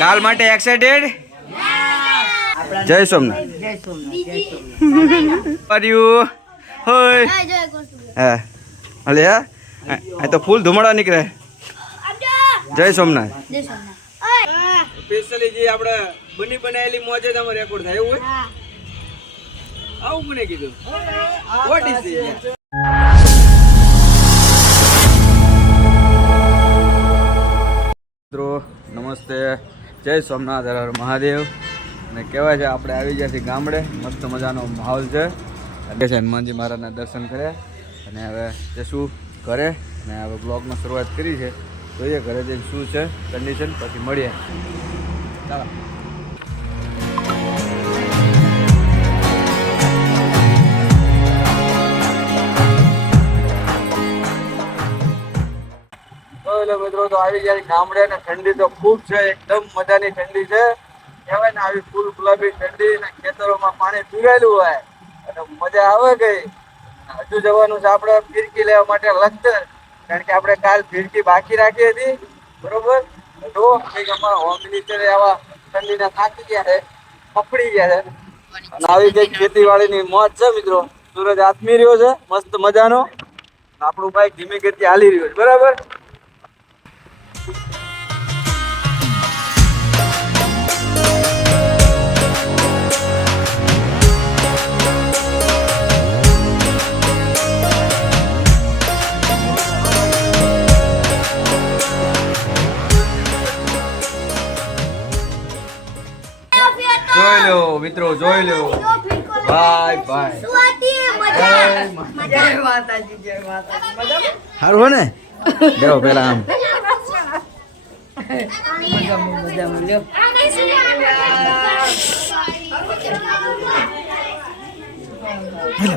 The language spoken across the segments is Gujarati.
કાલ માટે એક્સાઇટેડ? જય સોમનાથ. જય સોમનાથ. હોય હા અલે આ તો ફૂલ ધુમાડા નીકળે. જય સોમનાથ. સ્પેશિયલી જે આપણે બની બનાવેલી મોજે જ અમારે રેકોર્ડ થાય એવું હોય. આવું કોને કીધું? What is this? મિત્રો નમસ્તે, જય સોમનાથ, હર હર મહાદેવ. અને કહેવાય છે આપણે આવી ગયા છીએ ગામડે. મસ્ત મજાનો માહોલ છે. છે હનુમાનજી મહારાજના દર્શન કર્યા અને હવે જશું ઘરે. અને હવે બ્લોગનો શરૂઆત કરી છે. જોઈએ ઘરે જઈને શું છે કન્ડિશન, પછી મળીએ. ચાલો. મિત્રો તો આવી ગયા ગામડે ને ઠંડી તો ખૂબ છે, એકદમ મજાની ઠંડી છે. કહેવાય ને આવી ફૂલ ગુલાબી ઠંડી ને ખેતરોમાં પાણી પીવાયેલું હોય અને મજા આવે ગઈ. હજુ જવાનું છે આપણે ફિરકી લેવા માટે લખતર, કારણ કે આપણે કાલ ફિરકી બાકી રાખી હતી. બરોબર તો અમારા હોમ મિનિસ્ટરે આવા ઠંડીના થાકી ગયા છે, પકડી ગયા છે. અને આવી કઈ ખેતીવાડીની મોજ છે મિત્રો. સૂરજ આથમી રહ્યો છે મસ્ત મજાનો. આપણું બાઈક ધીમે ગતિએ હાલી રહ્યો છે. બરાબર. જોઈ લો મિત્રો, જોઈ લો. ભાઈ ભાઈ સારું હો ને? દેવો પેલા આમ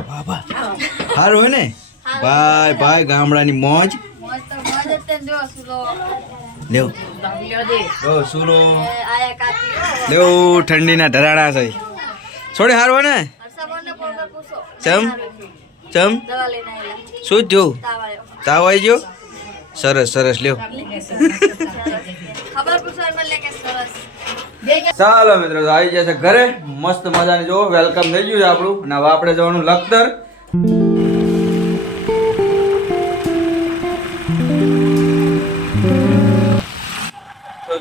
બાબા સારું હોય ને? ભાઈ ભાઈ ગામડાની મોજ. લેવ સુરો લેવ ઠંડીના ઢરાણા છે. છોડે હારો ને? ચમ ચમ શું થયું? તાવ આવી ગયો? સરસ સરસ. લ્યો ચાલો મિત્રો આવી જશે ઘરે. મસ્ત મજાની જો વેલકમ થઈ ગયું છે આપણું. અને હવે આપણે જવાનું લખતર.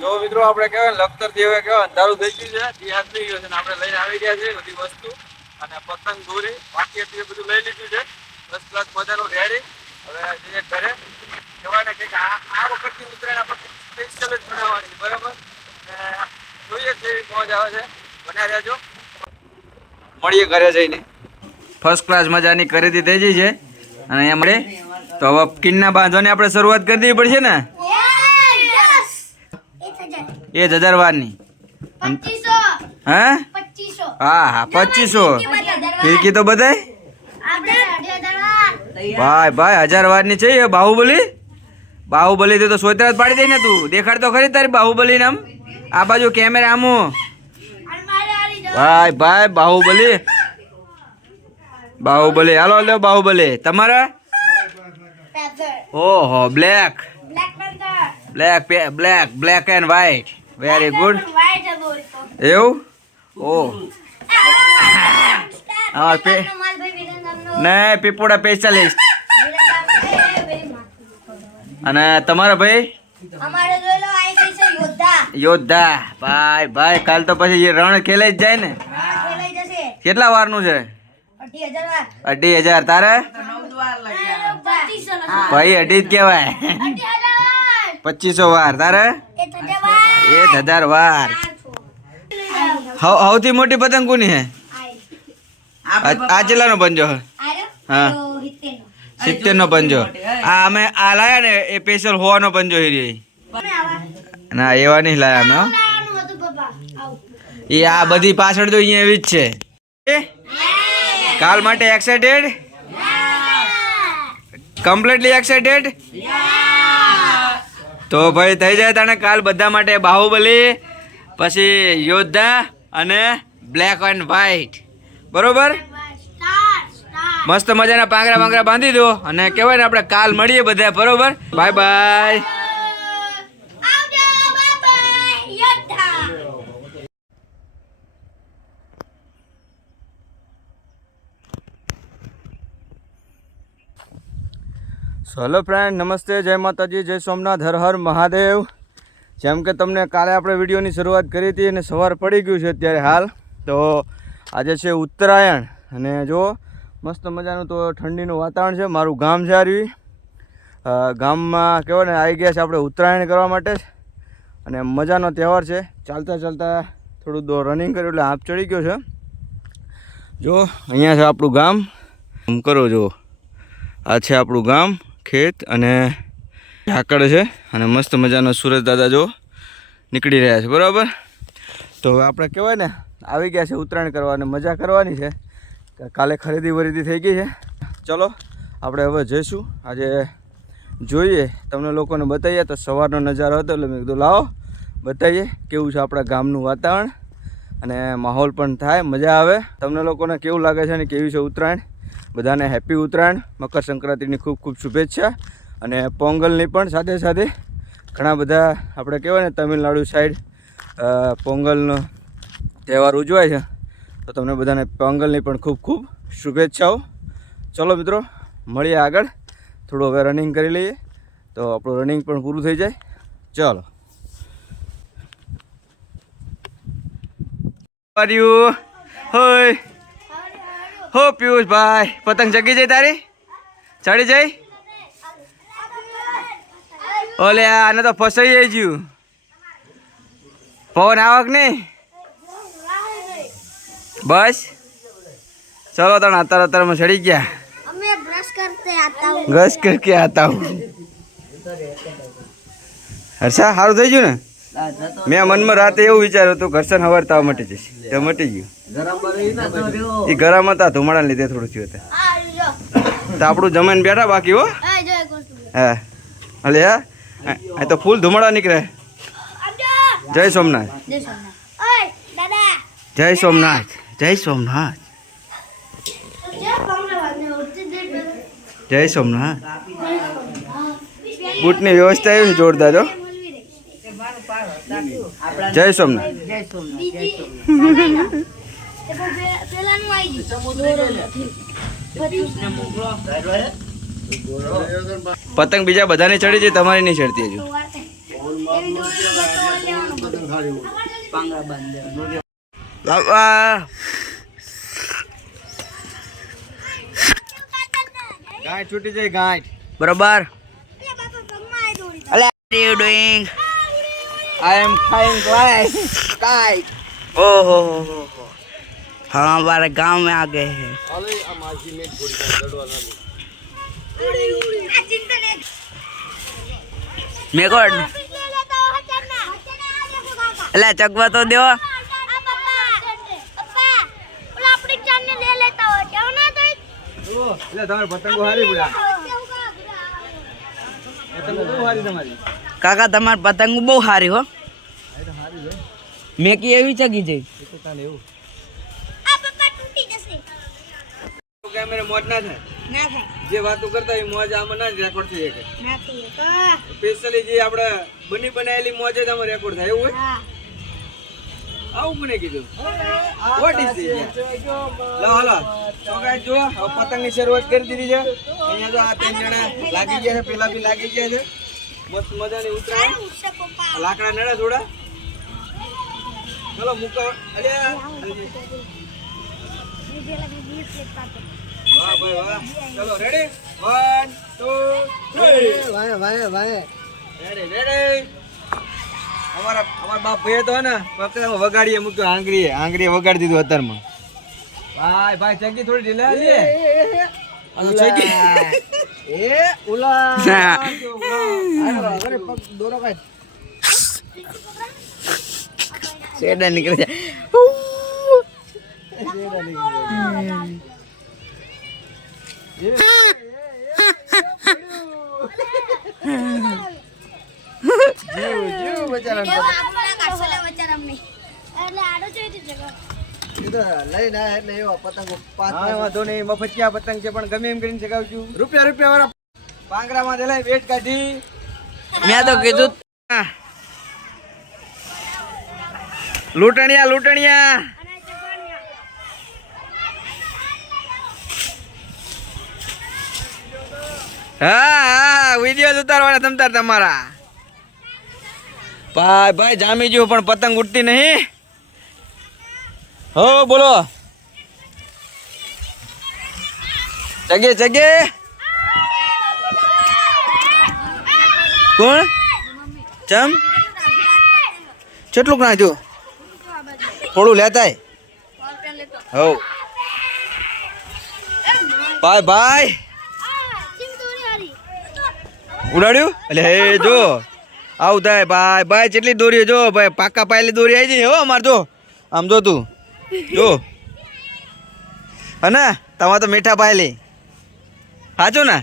જો મિત્રો આપણે કહેવાય લખતર થી હવે કેવા અંધારું થઈ ગયું છે, યાદ થઈ ગયો છે. આપણે લઈને આવી ગયા છે બધી વસ્તુ અને પતંગ દોરી બાકી હતી બધું લઈ લીધું છે. 10 ક્લાસ મજાનું રેડી. હવે જઈએ ઘરે. કહેવાય ને કે આ વખતની ઉત્તરાયણ આપણે સ્પેશિયલ જ બનાવવાની. બરાબર. જોઈએ છે મોજ આવે છે. બન્યા રહેજો. મળીએ ઘરે જઈને. ફર્સ્ટ ક્લાસ મજાની ખરીદી થઈ ગઈ છે અને અહીંયા મળે તો હવે કિન્ના બાંધવાની આપણે શરૂઆત કરી દેવી પડશે ને. 1000 વારની. હા હા 2500 ફિરકી તો બધાય ભાઈ ભાઈ 1000 વારની છે. એ બાહુબલી બાહુબલી તો સોતરાત પાડી દઈ ને. તું દેખાડ તો ખરી તારી બાહુબલી નામ. આ બાજુ કેમેરા આમો. ભાઈ ભાઈ બાહુબલી બાહુબલી. હાલો લો બાહુબલી તમારા. ઓહો black black black black and white. Very good. એવું? ઓહ નહીં પીપોડા સ્પેશિયાલિસ્ટ. અને તમારા ભાઈ યોદ્ધા. ભાઈ ભાઈ કાલ તો પછી રણ ખેલાઈ જ જાય ને. કેટલા વારનું છે? 2,500. તારે ભાઈ 2.5 જ કહેવાય. 2500 વાર. તારે 1000 વાર. સૌથી મોટી પતંગ કોની હે? આ ચેલાનો પંજો? હા 70 નો પંજો. આ અમે આ લાયા ને એ સ્પેશિયલ હોવાનો પંજો હીરી. ના એવા નહીં લાયા અમે. એ આ બધી પાછળ તો અહીંયા એવી જ છે. કાલ માટે એક્સાઇટેડ? Completely excited? તો ભાઈ થઈ જાય તને કાલ બધા માટે બાહુબલી, પછી યોદ્ધા અને બ્લેક એન્ડ વ્હાઈટ. બરોબર. મસ્ત મજાના પાંગરા પાંગરા બાંધી દો અને કહેવાય ને આપણે કાલ મળીએ બધા. બરોબર. Bye bye. So hello friend, નમસ્તે, જય માતાજી, જય સોમનાથ, હર હર મહાદેવ. જેમ કે તમને કાલે આપણે વિડીયોની શરૂઆત કરી હતી અને સવાર પડી ગયું છે અત્યારે હાલ. તો આજે છે ઉત્તરાયણ અને જો મસ્ત મજાનું તો ઠંડીનું વાતાવરણ છે. મારું ગામ છે આરવી. ગામમાં કહેવાય ને આવી ગયા છે આપણે ઉત્તરાયણ કરવા માટે જ. અને મજાનો તહેવાર છે. ચાલતા ચાલતા થોડું રનિંગ કર્યું એટલે હાફ ચડી ગયો છે. જો અહીંયા છે આપણું ગામ. આમ કરો જો, આ છે આપણું ગામ, ખેત અને ઝાકળ છે અને મસ્ત મજાનો સુરજ દાદા જો નીકળી રહ્યા છે, બરાબર. તો હવે આપણે કહેવાય ને આવી ગયા છે ઉત્તરાયણ કરવા અને મજા કરવાની છે. કાલે ખરીદી વરીદી થઈ ગઈ છે. ચલો આપણે હવે જઈશું. આજે જોઈએ, તમને લોકોને બતાવીએ. તો સવારનો નજારો હતો એટલે મેં કીધું લાવો બતાવીએ કેવું છે આપણા ગામનું વાતાવરણ અને માહોલ પણ થાય, મજા આવે. તમને લોકોને કેવું લાગે છે અને કેવી છે ઉત્તરાયણ. બધાને હેપી ઉત્તરાયણ, મકર સંક્રાંતિની ખૂબ ખૂબ શુભેચ્છા અને પોંગલની પણ સાથે સાથે. ઘણા બધા આપણે કહેવાય ને તમિલનાડુ સાઈડ પોંગલનો તહેવાર ઉજવાય છે. તો તમને બધાને પોંગલની પણ ખૂબ ખૂબ શુભેચ્છાઓ. ચલો મિત્રો, મળીએ આગળ. થોડું હવે રનિંગ કરી લઈએ તો આપણું રનિંગ પણ પૂરું થઈ જાય. ચલો. હોય હો પિયુષભાઈ, પતંગ ચગી જાય તારી? ચડી જાય? ઓલે આને તો ફસાઈ જાય જ્યું. પવન આવક નહીં બસ. ચલો તને અત્યારે ચડી ગયા. ब्रश करके आता हूँ. હર્ષા સારું થઈ ગયું ને? મેં મનમાં રાતે એવું વિચાર્યું હતું ઘર્ષણ હવાર તાવ મટી જશે, તો મટી ગયું. એ ગરમ હતા, ધુમાડા લીધે થોડું થયું હતા. તો આપણું જમાઈને બેઠા બાકી હો. હા હલે હા, આ તો ફૂલ ધુમાડા નીકળે. જય સોમનાથ, જય સોમનાથ, જય સોમનાથ, જય સોમનાથ. બૂટની વ્યવસ્થા એવી જોરદાર જો. જય સોમનાથ. પતંગ બીજા બધાને ચડી જાય, તમારી નહીં ચડતી હજુ. ગાંઠ છૂટી જાય, ગાંઠ. બરોબર. I am flying kite. ओह हो हम हमारे गांव में आ गए हैं. मेरे को अल्लाह चकवा तो दो. કાકા તમારી પતંગ બહુ સારી હો. મેં કી એવી ચગી જઈ. કેમેરે મોજ ના થાય, જે વાતો કરતા એ મોજ આમાં ના રેકોર્ડ થઈ શકે. સ્પેશિયલી જે આપણે બની બનાવેલી મોજ જ આમાં રેકોર્ડ થાય એવું હોય. આવું કોને કીધું? What is this? લો હાલો તો ગાઈસ જો પતંગની શરૂઆત કરી દીધી છે. અહીંયા તો આ 3 જણા લાગી ગયા છે, પેલા બી લાગી ગયા છે. મસ્ત મજાની ઉતરાય. લાકડા નડા થોડા. ચલો મૂકો. અલ્યા વાહ ભાઈ વાહ. ચલો રેડી 1 2 3. Y ready. અમારા બાપ ભાઈ તો ને વગાડીએ મૂક્યો. આંગળીએ વગાડી દીધું અત્યારમાં. ભાઈ ચગી થોડી ઢીલા લે. ચગી એ ઉલા અરે પગ દોરો કાઢ. સેડા નીકળે છે. મફતિયા પતંગ છે પણ ગમે એમ કરીને ચગાવજો. રૂપિયા વાળા પાંગરામાં દેલાય વેટ કાઢી. મેં તો કીધું લૂંટણિયા હા વિડીયો ઉતારવાના તમતાર તમારા. ભાઈ ભાઈ જામી ગયું પણ પતંગ ઉડતી નહીં. હો બોલો. જગે જગે કોણ ચમ કેટલું નાખ્યું થોડું લેતાય હો ભાઈ ભાઈ ઉડાડ્યું એટલે હે જો આવું થાય ભાઈ ભાઈ કેટલી દોરી જો ભાઈ પાકા પાયેલી દોરી આવી જઈ હો અમાર જો આમ જો તું જો હને તમારે તો મીઠા પાયેલી સાચું ને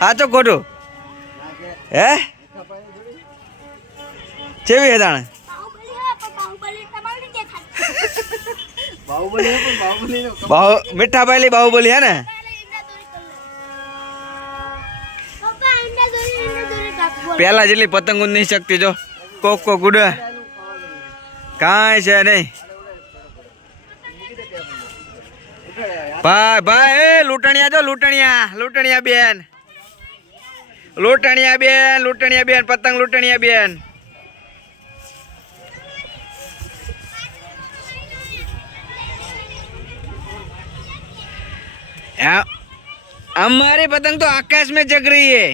સાચું ખોટું હે કેવી હે તાણે મીઠા પાયેલી બાહુબલી હે ને પેલા જેટલી પતંગ નહીં શકતી જો કોક ઉડે કાંઈ છે નહીં ભાઈ ભાઈ એ લૂંટણિયા જો લૂંટણિયા બેન પતંગ લૂંટણિયા બેન हमारी पतंग तो आकाश में जग रही है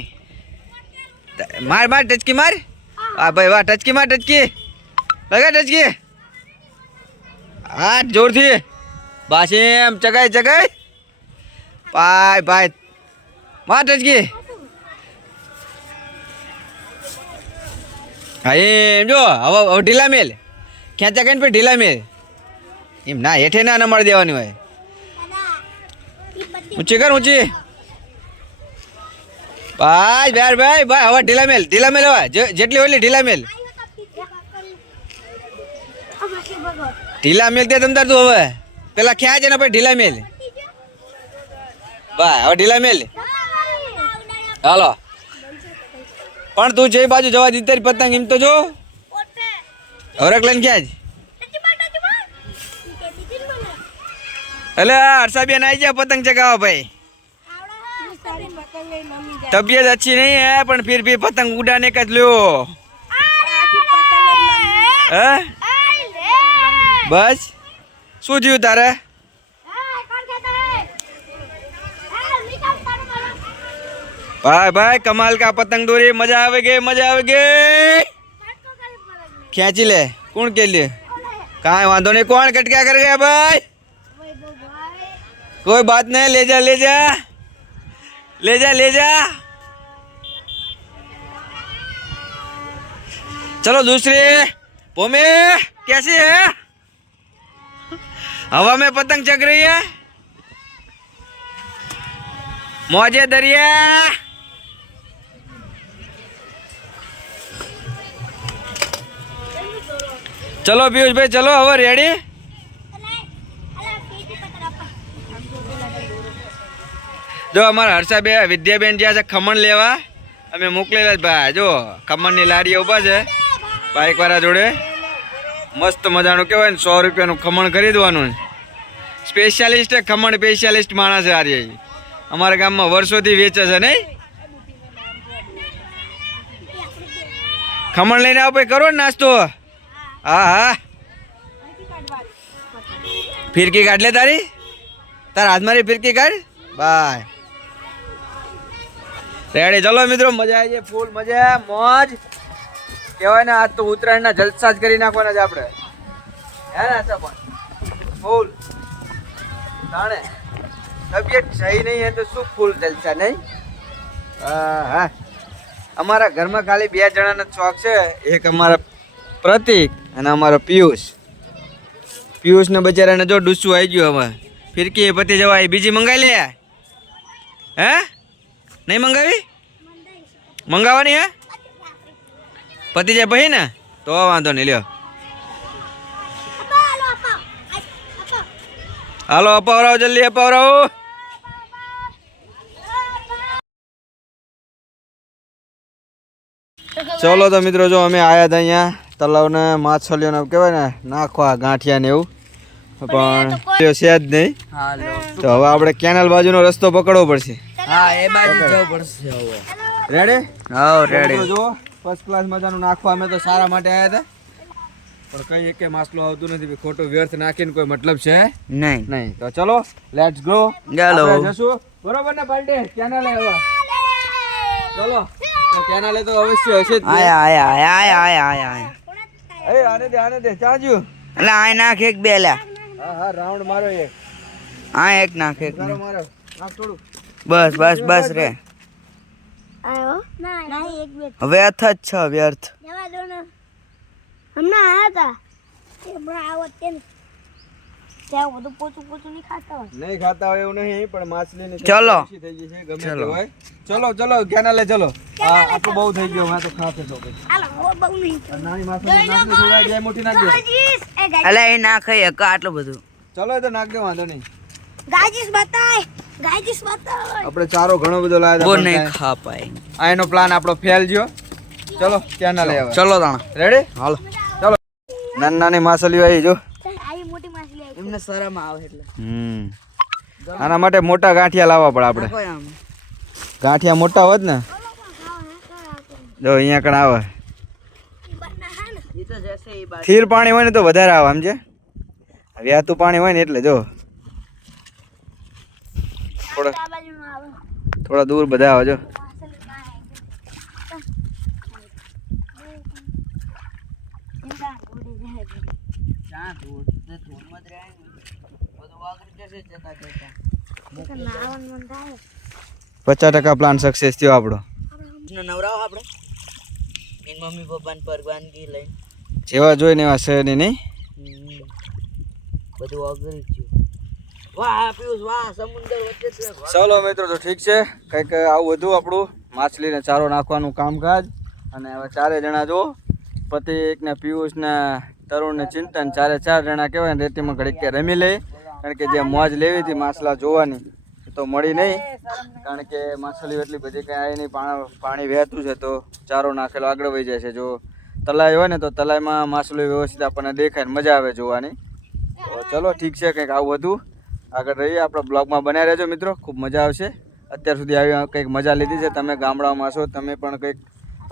मार मार टचकी मार वाह भाई वाह टचकी मार टचकी लगा टचकी हाथ जोर थी बाशिम चगाई चगाई बाय बाय मार टचकी जो हवा ढीला मेल खेचा कहीं पे ढीला मेल एम ना हेठे ना नंबर देवानी હોય ऊंची कर ऊंची भाई यार भाई भाई हवा ढीला मेल हवा जेटली होली ढीला मेल दे तम तार तू हवे पेला खेच एना पर ढीला मेल भाई हवा ढीला मेल हालो पण तू जे बाजू जवा दी तारी पतंग एम तो जो हरक लઈને खेच अरे हर्षाबेन आई जा पतंग चगावा भाई तबीयत अच्छी नहीं है पर फिर भी पतंग उड़ाने का लो बस शू जीव तारे भाई भाई कमाल का पतंग डोरी मजा आवेगे खेची ले कौन के लिए कहाँ वांधो नहीं कौन कट क्या कर गया भाई कोई बात नहीं ले जा चलो दूसरी पोमे कैसी है हवा में पतंग चग रही है मौजे दरिया चलो पीयूष भाई चलो हवा रेडी जो अमर हर्षाबे विद्याबेन ज्या છે ખમણ લેવા અમે મોકલેલા જ ભાઈ જો ખમણની લારી ઊભા છે બાઈક વાળા જોડે મસ્ત મજાનું કહેવાય ને 100 રૂપિયાનું ખમણ ખરીદવાનું સ્પેશિયાલિસ્ટ ખમણ સ્પેશિયાલિસ્ટ માણસ છે આર્ય અમારા ગામમાં વર્ષોથી વેચે છે નહીં ખમણ લઈને આવો ભાઈ કરો ને નાસ્તો હા હા ફિરકી કાઢ લે તારી તારા હાથમાં ફિરકી કાઢ બાય રેડી ચલો મિત્રો મજા આવી જાય ફૂલ મજા મોજ કહેવાય ને આજ તો ઉત્તરાયણના જલસા જ કરી નાખવાના છે આપણે હે ને પણ ફૂલ તાણે તબિયત સહી નહીં હે તો શું ફૂલ જલસા નહીં હા અમારા ઘરમાં ખાલી 2 જણાનો શોખ છે એક અમારા પ્રતિક અને અમારો પિયુષને બચારાને જો ડૂસું આવી ગયું હવે ફિરકી પતી જવાય બીજી મંગાવી લે હે નહીં મંગાવી મંગાવવાની હે પતી જાય પછી ને તો વાંધો નહીં લ્યો હાલો અપાવરાવો જલ્દી અપાવરાવો ચલો તો મિત્રો જો અમે આવ્યા હતા અહીંયા તલાવને માછલીઓને કહેવાય ને નાખવા ગાંઠિયા ને એવું પણ છે જ નહીં તો હવે આપણે કેનાલ બાજુનો રસ્તો પકડવો પડશે હા એ બાજુ જવું પડશે હવે. રેડી? હા રેડી. જો ફર્સ્ટ ક્લાસ મજાનું નાખવા અમે તો સારા માટે આવ્યા હતા પણ કઈ એકે માસલો આવતું નથી ભાઈ, ખોટું વ્યર્થ નાખીને કોઈ મતલબ છે નહીં. નહીં. તો ચલો લેટ્સ ગો. ચાલો. આપણે જશું બરોબર ને પાર્ટી કેનાલે હવે. ચલો તો કેનાલે તો અવશ્ય હશે જ. આયા આયા આયા આયા આયા આયા. એ આને દે ચાજુ. એટલે આ નાખ એક બે લ્યા. હા હા રાઉન્ડ મારો એક. આ એક નાખ એક મારો નાખ. મારો નાખ થોડું. બસ બસ બસ રે. આયો ના એક બે વ્યર્થ જ છે વ્યર્થ. જવા દો ને હમણાં આયા હતા એ હમણાં આવત તે ત્યાં બધું પોચું પોચું નહીં ખાતા હોય નહીં ખાતા હોય એવું નહીં પણ માછલીની ચલો. ઓછી થઈ ગઈ છે ગમે ચલો. તે હોય. ચલો કેનાલે ચલો. હા આટલું બહુ થઈ ગયું મેં તો ખાતે તો પછી. હાલો હો બહુ નહીં નાની માછલી નાખ દે થોડા બે મુઠ્ઠી નાખ દે. ગાજીસ એ એટલે એ ના ખાઈ એક આટલું બધું. ચલો એ તો નાખ દે વાંધો નહીં. ગાજીસ બતાય આપણે ચારો ઘણો બધો લાવ્યા वो હતા પણ नहीं કાંઈ- खा पाए. આ એનો પ્લાન આપણો ફેલ ગયો. ચલો કેનાલે હવે चलो दाना. રેડી? હાલો. ચલો નાની નાની માછલીઓ આવી જો. આવી મોટી માછલી આવી એમને શરમ આવે એટલે. આના માટે મોટા ગાંઠિયા લાવવા પડે આપણે. કોઈ આમ. ગાંઠિયા મોટા હોત ને જો અહીંયા કણ આવે. ये तो जैसे ही बात. સ્થિર પાણી હોય ને તો વધારે આવે સમજે. વ્યાતું પાણી હોય ને એટલે જો થોડા આ બાજુનું આવે થોડા દૂર બધા આવે જો. માછલી કાંઈ ઇંદા ઉડી જાય ક્યાં ધૂળ ધૂળમાં જ રહે ને. બધું વાગડી જશે જતા જતા. તો નાવન મન થાય 50% પ્લાન સક્સેસ થયો આપણો. ને નવરાવો આપણે. એન મમ્મી પપ્પાને પરવાનગી લઈને. જેવા જોઈને એવા છે નહીં. બધું વાગડી જ ગયું. વાહ પિયુષ વાહ સમુદ્ર વચ્ચે છે. વાહ. ચાલો મિત્રો તો ઠીક છે કંઈક આવું હતું આપણું માછલીને ચારો નાખવાનું કામકાજ. અને હવે ચારે જણા જો પ્રતિક ને પિયુષ ને તરુણ ને ચિંતન ચારે ચાર જણા કહેવાય ને રેતીમાં ઘડીક કે રમી લે. કારણ કે જે મોજ લેવી હતી માછલા જોવાની એ તો મળી નહીં. કારણ કે માછલીઓ એટલી બધી કંઈ આવી નહીં, પાણી વહેતું છે તો ચારો નાખેલો આગળ વહી જાય છે. જો તલાઈ હોય ને તો તલાઈમાં માછલીઓ વ્યવસ્થિત આપણને દેખાય ને મજા આવે જોવાની. તો ચલો ઠીક છે કંઈક આવું હતું. આગળ રહીએ આપણા બ્લોગમાં બનાવી રહેજો મિત્રો, ખૂબ મજા આવશે. અત્યાર સુધી આવી કંઈક મજા લીધી છે. તમે ગામડામાં છો, તમે પણ કંઈક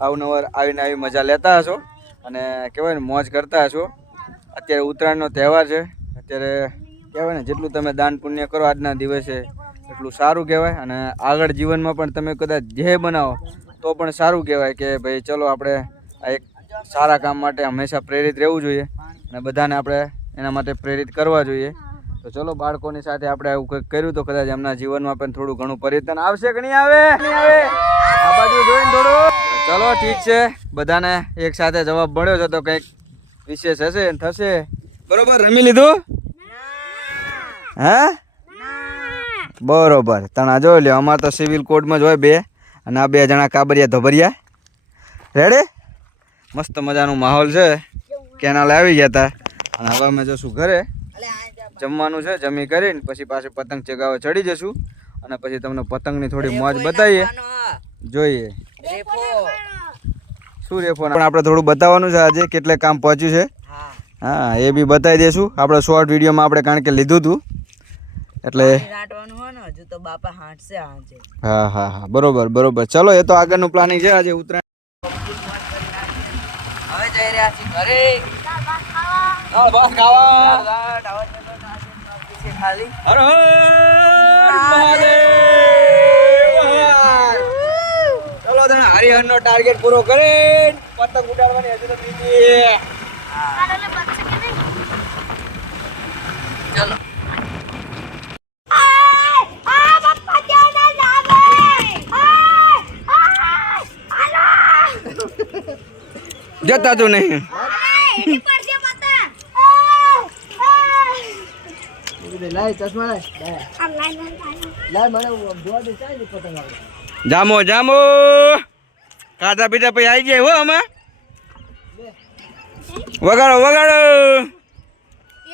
અવનવર આવીને આવી મજા લેતા હશો અને કહેવાય ને મોજ કરતા હશો. અત્યારે ઉત્તરાયણનો તહેવાર છે. અત્યારે કહેવાય ને જેટલું તમે દાન પુણ્ય કરો આજના દિવસે એટલું સારું કહેવાય. અને આગળ જીવનમાં પણ તમે કદાચ ધ્યેય બનાવો તો પણ સારું કહેવાય કે ભાઈ ચલો આપણે આ એક સારા કામ માટે હંમેશા પ્રેરિત રહેવું જોઈએ અને બધાને આપણે એના માટે પ્રેરિત કરવા જોઈએ. તો ચલો બાળકોની સાથે આપણે આવું કંઈક કર્યું તો કદાચ એમના જીવનમાં પણ થોડું ઘણું પરિવર્તન આવશે કે નહીં આવે? આ બાજુ જોઈને થોડું. ચલો ઠીક છે, બધાને એક સાથે જવાબ મળ્યો છે તો કંઈક વિશેષ હશે ને થશે. બરોબર રમી લીધું? હે બરોબર તણા જોઈ લ્યો. અમારે તો સિવિલ કોડમાં જ હોય બે અને આ બે જણા કાબરિયા ધોબરિયા. રેડી? મસ્ત મજાનું માહોલ છે. કેનાલે આવી ગયા હતા અને હવે અમે જશું ઘરે. જમવાનું છે, જમી કરીને પછી પાછું પતંગ ચગાવવા ચડી જશું અને પછી તમને પતંગની થોડી મોજ બતાવીએ. જોઈએ શું રેફો પણ આપણે થોડું બતાવવાનું છે આજે કેટલે કામ પહોંચ્યું છે. હા એ બી બતાવી દઈશું આપણે શોર્ટ વિડીયોમાં. આપણે કારણ કે લીધું હતું એટલે હાંટવાનું હોય ને હજુ તો બાપા હાંટશે હાંચે. હા હા હા બરોબર બરોબર. ચલો એ તો આગળનું પ્લાનિંગ છે. આજે ઉત્તરાયણ હવે જઈ રહ્યા છીએ ઘરે. દાળ ભાત ખાવા. ખાલી હર હર મહાદેવ. ચલો તને હરિહરનો ટાર્ગેટ પૂરો કરીને પતંગ ઉડાડવાની હજુ તો બીજી. કાલે બચશે કે નહીં ચલો. આ બાપા ક્યાં ના લાવે જતા તું નહીં. એની પર છે પતા લાય ચશ્મા લાય. આ લાઈન લાય મને જોવા દે ચાઈ પતંગ આવે. જામો જામો ખાધા પીધા પછી આવી જાય હો અમે. વગાડો વગાડો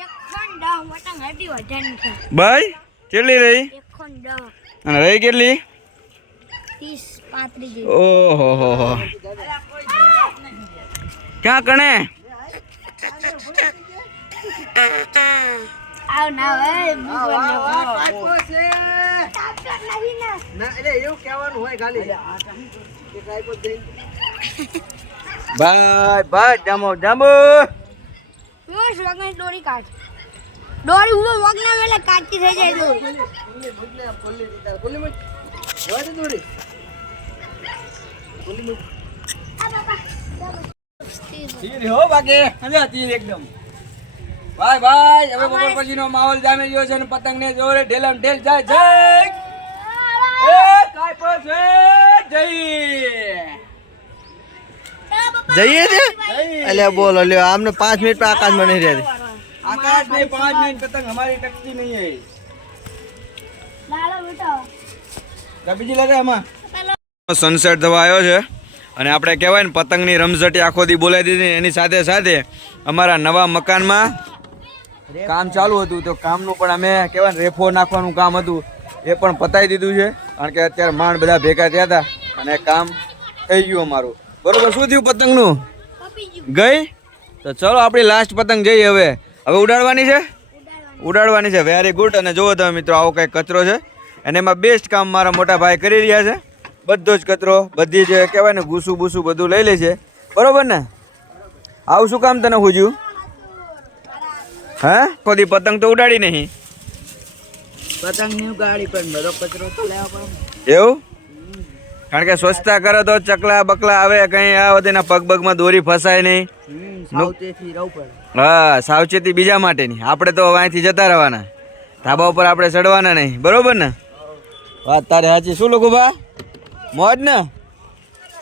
એક ખંડ મોટા હડી વઢાની છે ભાઈ કેટલી રહી એક ખંડ અને રહી કેટલી? 30-35 જેવી ઓહો હો હો. ક્યાં કણે આવ ના હવે વાહ, વાહ, વાહ, કાપ્યો છે. કાપ્યો નહીં ને ના એટલે એવું કહેવાનું હોય ખાલી કે કાપ્યો જ નહીં. ભાઈ ભાઈ જામો જામો હું વગની દોરી કાઢ દોરી હું વગના વેલે કાચી થઈ જાય દોરી આ બાપા તીર હો બાકી અલ્યા તીર એકદમ ભાઈ ભાઈ હવે બપોર પછીનો માહોલ જામી ગયો છે અને પતંગ ને જોરે ઢેલમ ઢેલ જાય જય એ કાપ્યો છે જય જઈએ છે જય અલ્યા બોલો લ્યો આમને 5 મિનિટ પર આકાશમાં નહીં રહેતી આકાશ में 5 मिनट पतंग हमारी टकती नहीं है લાલો બેટા બીજી લગે આમાં સનસેટ થવા આવ્યો છે અને આપણે કહેવાય ને પતંગની રમઝટી આખો દી બોલાવી દીધી એની સાથે સાથે અમારા નવા મકાનમાં કામ ચાલુ હતું તો કામનું પણ અમે કહેવાય ને રેફો નાખવાનું કામ હતું એ પણ પતાવી દીધું છે કારણ કે અત્યારે માંડ બધા ભેગા થયા હતા અને કામ થઈ ગયું અમારું બરોબર શું થયું પતંગનું કપી ગયું ગઈ તો ચલો આપણી લાસ્ટ પતંગ જઈએ હવે ઉડાડવાની છે ઉડાડવાની છે વેરી ગુડ અને જુઓ તમે મિત્રો આવો કંઈક કચરો છે અને એમાં બેસ્ટ કામ મારા મોટા ભાઈ કરી રહ્યા છે બધો જ કચરો બધી જે કહેવાય ને ગુસું બુસું બધું લઈ લે છે બરોબર ને આવું શું કામ તને પૂછ્યું હા ખોદી પતંગ તો ઉડાડી નહીં પતંગ ની ગાડી પણ બધો કચરો તો લેવા પડે એવું કારણ કે સ્વચ્છતા કરે તો ચકલા બકલા આવે કંઈ આ બધીના પગ પગમાં દોરી ફસાય નહીં સાવચેતી રહેવું પડે હા સાવચેતી બીજા માટેની આપણે તો હવે અહીંથી જતા રહેવાના ધાબા ઉપર આપણે ચડવાના નહીં બરોબર ને વાત તારે સાચી શું લોકો ભા મોજ ને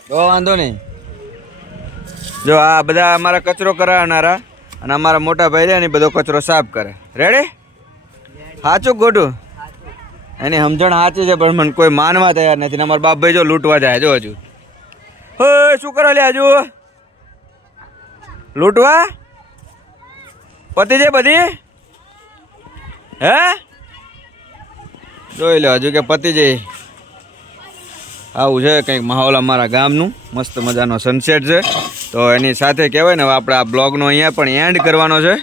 તો વાંધો નહીં જો આ બધા અમારા કચરો કરાવનારા અને અમારા મોટા ભાઈ રહ્યા ને એ બધો કચરો સાફ કરે રેડી સાચું ખોટું એની સમજણ સાચી છે પણ મને કોઈ માનવા તૈયાર નથી ને અમારા બાપભાઈ જો લૂંટવા જાય જો હજુ હે શું કરો લે હજુ લૂંટવા પતી જાય બધી હે જોઈ લો હજુ કે પતી જાય આવું છે કંઈક માહોલ અમારા ગામનું મસ્ત મજાનો સનસેટ છે તો એની સાથે કહેવાય ને હવે આપણે આ બ્લોગનો અહીંયા પણ એન્ડ કરવાનો છે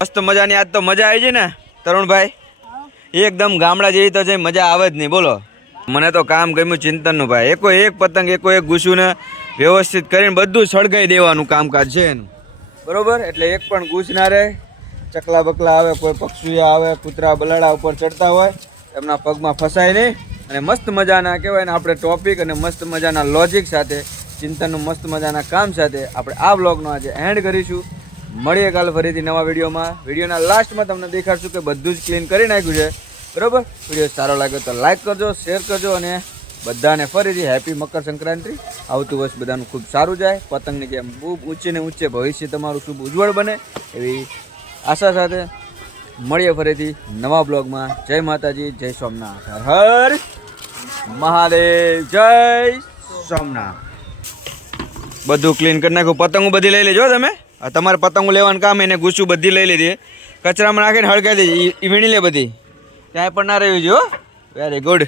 મસ્ત મજાની આજ તો મજા આવી છે ને તરુણભાઈ એકદમ ગામડા જેવી તો છે મજા આવે જ નહીં બોલો મને તો કામ ગમ્યું ચિંતનનું ભાઈ એકો એક પતંગ એકો એક ગુસ્સુને વ્યવસ્થિત કરીને બધું સળગાઈ દેવાનું કામકાજ છે એનું બરોબર એટલે એક પણ ગુસ ના રહે ચકલા બકલા આવે કોઈ પક્ષીઓ આવે કૂતરા બલાડા ઉપર ચડતા હોય એમના પગમાં ફસાય નહીં અને મસ્ત મજાના કહેવાય ને આપણે ટોપિક અને મસ્ત મજાના લોજિક સાથે ચિંતનનું મસ્ત મજાના કામ સાથે આપણે આ બ્લોગનો આજે એન્ડ કરીશું મળીએ કાલ ફરીથી નવા વિડીયોમાં વિડીયોના લાસ્ટમાં તમને દેખાડશું કે બધું જ ક્લીન કરી નાખ્યું છે બરાબર વિડીયો સારો લાગ્યો તો લાઈક કરજો શેર કરજો અને બધાને ફરીથી હેપી મકર સંક્રાંતિ આવતું વર્ષ બધાનું ખૂબ સારું જાય પતંગની જેમ ખૂબ ઊંચે ને ઊંચે ભવિષ્ય તમારું શુભ ઉજ્જવળ બને એવી આશા સાથે મળીએ ફરીથી નવા બ્લોગમાં જય માતાજી જય સોમનાથ હર હર મહાદેવ જય સોમનાથ બધું ક્લીન કરી નાખ્યું પતંગો બધી લઈ લેજો તમે તમારે પતંગો લેવાનું કામ એને ગુસ્સું બધી લઈ લીધી કચરામાં નાખીને હળગાવી દેજો ઈ વીણી લે બધી ક્યાંય પણ ના રહ્યું છે હો વેરી ગુડ